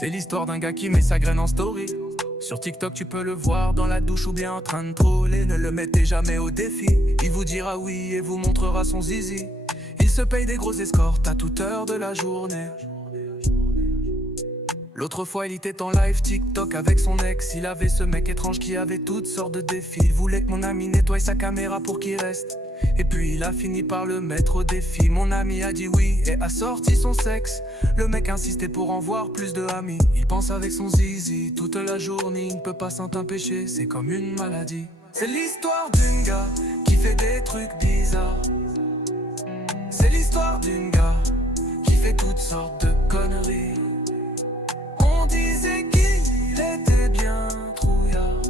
C'est l'histoire d'un gars qui met sa graine en story. Sur TikTok tu peux le voir dans la douche ou bien en train de troller. Ne le mettez jamais au défi. Il vous dira oui et vous montrera son zizi. Il se paye des grosses escortes à toute heure de la journée. L'autre fois il était en live TikTok avec son ex. Il avait ce mec étrange qui avait toutes sortes de défis. Il voulait que mon ami nettoie sa caméra pour qu'il reste. Et puis il a fini par le mettre au défi. Mon ami a dit oui et a sorti son sexe. Le mec insistait pour en voir plus de amis. Il pense avec son zizi toute la journée. Il ne peut pas s'en empêcher, c'est comme une maladie. C'est l'histoire d'un gars qui fait des trucs bizarres. C'est l'histoire d'un gars qui fait toutes sortes de conneries. On disait qu'il était bien trouillard.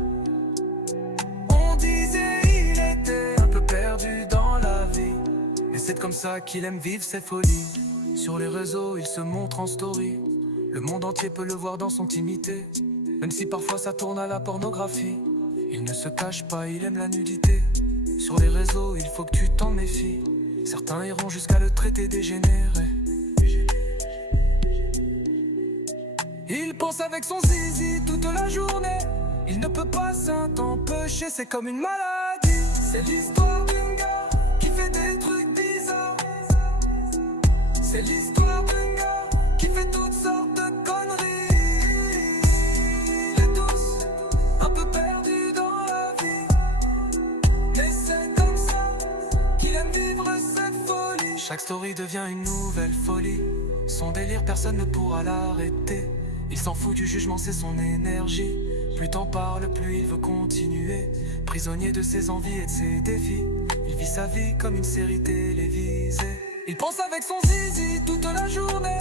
On disait il était un peu perdu dans la vie. Et c'est comme ça qu'il aime vivre ses folies. Sur les réseaux il se montre en story. Le monde entier peut le voir dans son intimité. Même si parfois ça tourne à la pornographie. Il ne se cache pas, il aime la nudité. Sur les réseaux il faut que tu t'en méfies. Certains iront jusqu'à le traiter dégénéré. Il pense avec son zizi toute la journée. Il ne peut pas s'en empêcher, c'est comme une maladie. C'est l'histoire d'un gars qui fait des trucs bizarres. C'est l'histoire d'un gars qui fait toutes sortes de conneries. Il est tous un peu perdu dans la vie. Et c'est comme ça qu'il aime vivre ses folies. Chaque story devient une nouvelle folie. Son délire personne ne pourra l'arrêter. Il s'en fout du jugement, c'est son énergie. Plus t'en parles, plus il veut continuer. Prisonnier de ses envies et de ses défis. Il vit sa vie comme une série télévisée. Il pense avec son zizi toute la journée.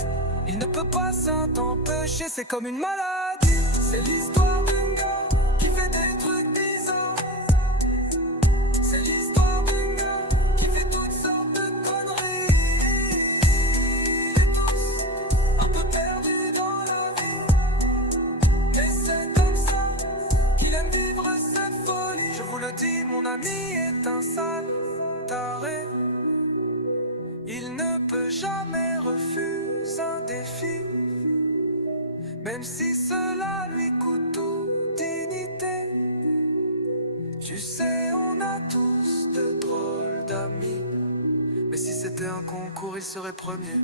Il ne peut pas s'en empêcher, c'est comme une maladie. C'est l'histoire d'un gars qui fait des trucs bizarres. C'est l'histoire d'un gars qui fait toutes sortes de conneries. Il est tous un peu perdu dans la vie. Et c'est comme ça qu'il aime vivre ses folies. Je vous le dis, mon ami est un sale taré. Il ne peut jamais refuser un défi, même si cela lui coûte toute dignité. Tu sais, on a tous de drôles d'amis, mais si c'était un concours, il serait premier.